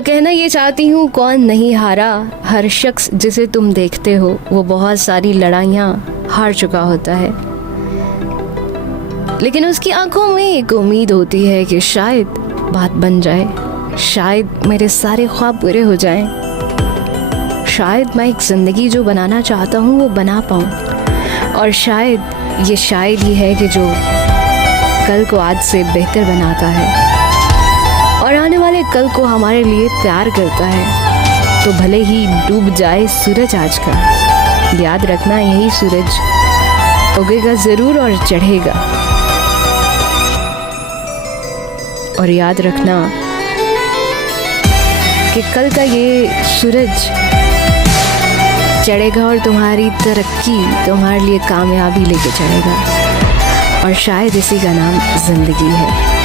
तो कहना ये चाहती हूँ, कौन नहीं हारा, हर शख्स जिसे तुम देखते हो वो बहुत सारी लड़ाइयाँ हार चुका होता है, लेकिन उसकी आंखों में एक उम्मीद होती है कि शायद बात बन जाए, शायद मेरे सारे ख्वाब पूरे हो जाएं, शायद मैं एक ज़िंदगी जो बनाना चाहता हूँ वो बना पाऊँ, और शायद ये शायद ही है कि जो कल को आज से बेहतर बनाता है और आने वाले कल को हमारे लिए तैयार करता है। तो भले ही डूब जाए सूरज आज का, याद रखना यही सूरज उगेगा ज़रूर और चढ़ेगा, और याद रखना कि कल का ये सूरज चढ़ेगा और तुम्हारी तरक्की, तुम्हारे लिए कामयाबी लेके चढ़ेगा, और शायद इसी का नाम ज़िंदगी है।